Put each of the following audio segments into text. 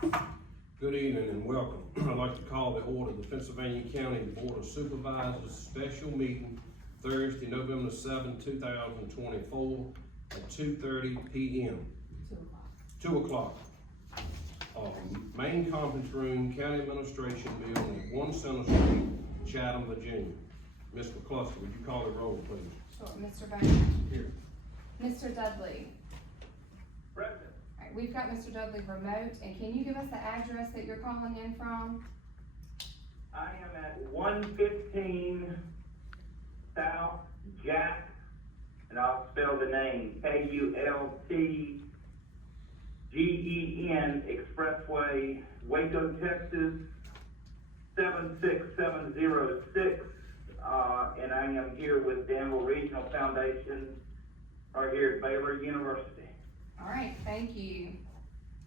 Good evening and welcome. I'd like to call the order of the Pittsylvania County Board of Supervisors special meeting Thursday, November 7, 2024 at 2:30 p.m. 2 o'clock. Main conference room, County Administration Building at 1 Center Street, Chatham, Virginia. Ms. McCluster, would you call the roll, please? Sure. Mr. Bowman? Here. Mr. Dudley? Present. All right, we've got Mr. Dudley remote, and can you give us the address that you're calling in from? I am at 115 South Jack, and I'll spell the name, Kultgen Expressway, Waco, Texas, 76706, and I am here with Danville Regional Foundation, right here at Baylor University. All right, thank you.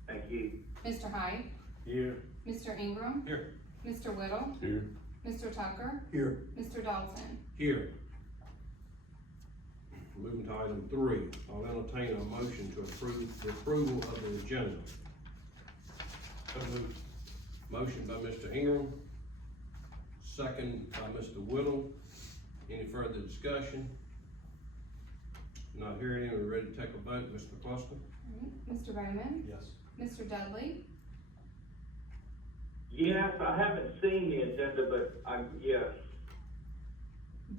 Thank you. Mr. Hyde? Here. Mr. Ingram? Here. Mr. Whittle? Here. Mr. Tucker? Here. Mr. Dalton? Here. Moving to item 3, I'll entertain a motion to approve the approval of the agenda. Motion by Mr. Ingram, second by Mr. Whittle. Any further discussion? Not hearing any, we're ready to take a vote. Mr. McCluster? All right, Mr. Bowman? Yes. Mr. Dudley? Yes, I haven't seen the agenda, but yes.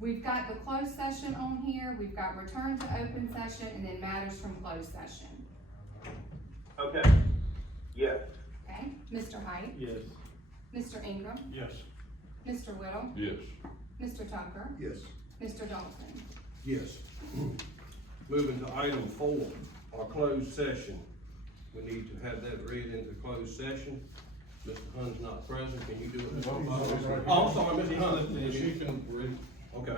We've got the closed session on here, we've got return to open session, and then matters from closed session. Okay, yes. Okay, Mr. Hyde? Yes. Mr. Ingram? Yes. Mr. Whittle? Yes. Mr. Tucker? Yes. Mr. Dalton? Yes. Moving to item 4, our closed session. We need to have that read into closed session. Mr. Hunt's not present, can you do it? Mr. Hunt? Oh, I'm sorry, Mr. Hunt. She can read. Okay,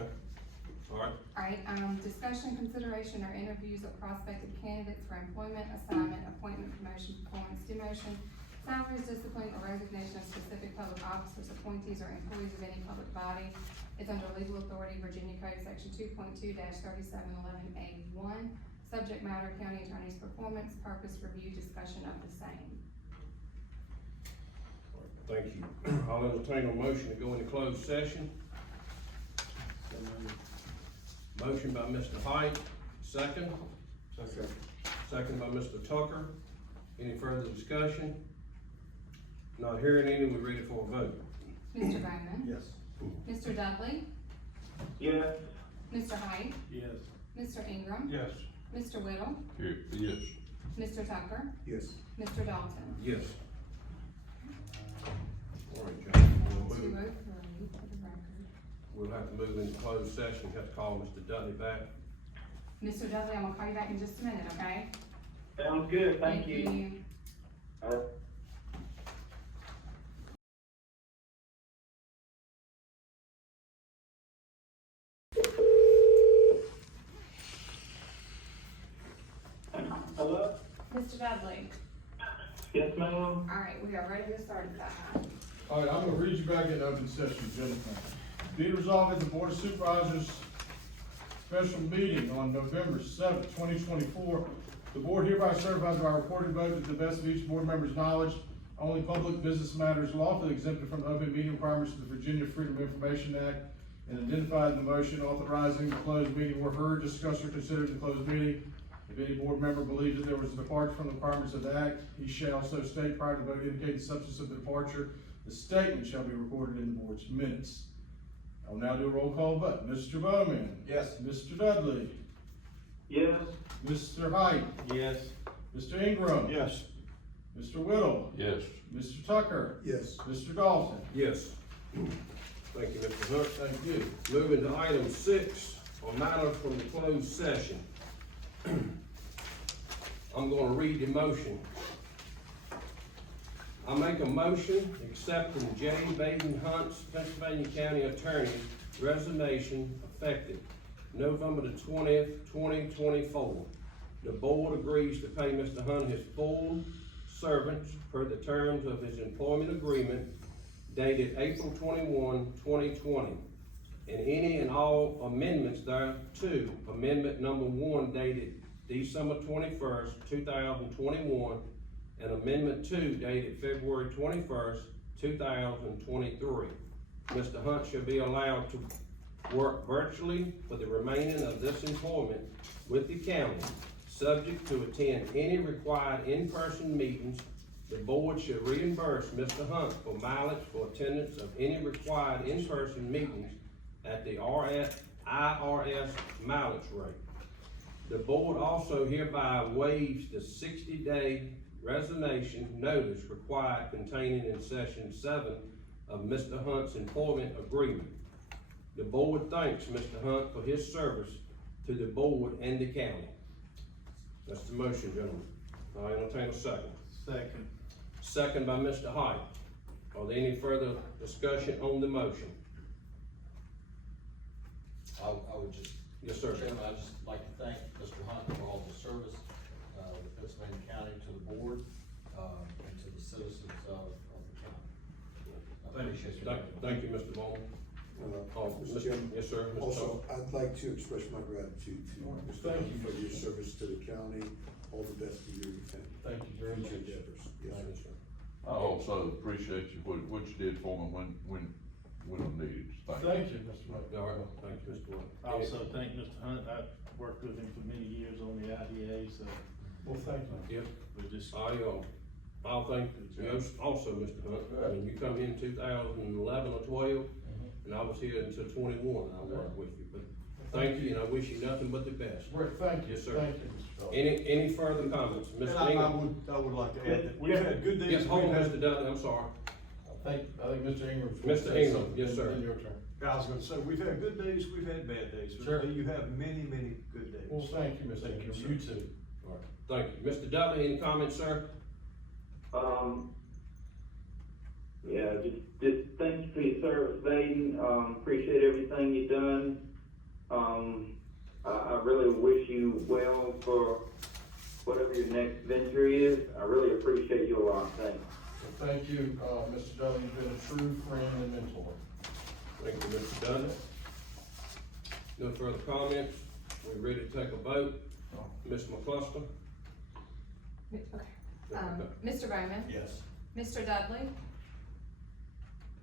all right. All right, discussion, consideration, or interviews of prospective candidates for employment, assignment, appointment, promotion, performance, demotion, salaries, discipline, or resignation of specific public officers, appointees, or employees of any public body. It's under legal authority, Virginia Code Section 2.2-3711A1. Subject matter, county attorney's performance, purpose, review, discussion of the same. Thank you. I'll entertain a motion to go into closed session. Motion by Mr. Hyde, second. Second by Mr. Tucker. Any further discussion? Not hearing any, we're ready for a vote. Mr. Bowman? Yes. Mr. Dudley? Yes. Mr. Hyde? Yes. Mr. Ingram? Yes. Mr. Whittle? Here, yes. Mr. Tucker? Yes. Mr. Dalton? Yes. All right, John, we'll 203 move. for the record. We'll have to move into closed session, have to call Mr. Dudley back. Mr. Dudley, I'm gonna call you back in just a minute, okay? Sounds good, thank you. Hello? Mr. Dudley, Yes, ma'am? all right, we are ready to start at that time. All right, I'm gonna read you back in open session agenda. Be it resolved that the Board of Supervisors special meeting on November 7th, 2024, the board hereby certifies by recorded vote to the best of each board member's knowledge, only public business matters lawfully exempted from the open meeting requirements of the Virginia Freedom of Information Act and identified in the motion authorizing the closed meeting were heard, discussed, or considered in the closed meeting. If any board member believes that there was a departure from the requirements of the act, he shall so state prior to the vote, indicate the substance of the departure. The statement shall be recorded in the board's minutes. I will now do a roll call vote. Mr. Bowman? Yes. Mr. Dudley? Yes. Mr. Hyde? Yes. Mr. Ingram? Yes. Mr. Whittle? Yes. Mr. Tucker? Yes. Mr. Dalton? Yes. Thank you, Mr. Hunt. Thank you. Moving to item 6, on matters from the closed session. I'm gonna read the motion. I make a motion accepting J. Baden Hunt's Pennsylvania County Attorney resignation effective November the 20th, 2024. The board agrees to pay Mr. Hunt his full servants per the terms of his employment agreement dated April 21, 2020, and any and all amendments thereto. Amendment number 1 dated December 21st, 2021, and Amendment 2 dated February 21st, 2023. Mr. Hunt shall be allowed to work virtually for the remaining of this employment with the county, subject to attend any required in-person meetings. The board shall reimburse Mr. Hunt for mileage for attendance of any required in-person meetings at the IRS mileage rate. The board also hereby waives the 60-day resignation notice required contained in Section 7 of Mr. Hunt's employment agreement. The board thanks Mr. Hunt for his service to the board and the county. That's the motion, gentlemen. I entertain a second. Second. Second by Mr. Hyde. Are there any further discussion on the motion? I would just, Yes, sir. Chairman, I'd just like to thank Mr. Hunt for all the service, with Pittsylvania County, to the board, and to the citizens of the county. I appreciate your. Thank you, Mr. Bowman. Mr. Chairman. Yes, sir. Mr. Also, I'd like to express my gratitude to Mr. Thank Hunt you. for your service to the county. All the best to you and your family. Thank you very Future much. endeavors. Yes, Thank you, sir. sir. I also appreciate you, what you did for me when I'm needed. Thank you, Mr. Wright. All right, thank you, Mr. White. I also thank Mr. Hunt, I've worked with him for many years on the IDA, so Well, thank you. Yep, we just, I'll thank you also, Mr. Hunt. I mean, you come in 2011 or 12, and I was here until 21, I worked with you, but thank you, and I wish you nothing but the best. Great, thank you. Yes, sir. Thank you, Mr. Dawson. Any further comments? And Mr. I Ingram? would like to add that we've had good days. Yes, hold on, we've had- Mr. Dudley, I'm sorry. I think Mr. Ingram. Mr. Ingram, yes, sir. Then your turn. I was gonna say, we've had good days, we've had bad days, Sure. but you have many, many good days. Well, thank you, Mr. Thank you, Ingram. sir. You too. All right, thank you. Mr. Dudley, any comments, sir? Yeah, just thank you for your service, Baden. Appreciate everything you've done. I really wish you well for whatever your next venture is. I really appreciate you a lot. Thanks. Well, thank you, Mr. Dudley. You've been a true friend and mentor. Thank you, Mr. Dudley. No further comments. We're ready to take a vote. Ms. McCluster? Okay. Mr. Bowman? Yes. Mr. Dudley?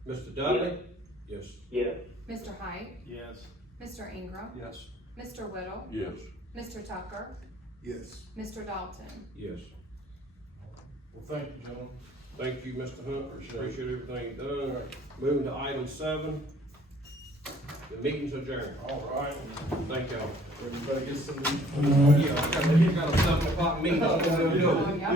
Mr. Dudley? Yes. Yes. Mr. Hyde? yes. Mr. Ingram? Yes. Mr. Whittle? Yes. Mr. Tucker? Yes. Mr. Dalton? Yes. Well, thank you, gentlemen. Thank you, Mr. Hunt. Appreciate it. Appreciate everything you've done. Moving to item 7. The meeting's adjourned. All right. Thank y'all. Everybody gets some. Yeah, we got a 7 o'clock meeting. Oh, yeah.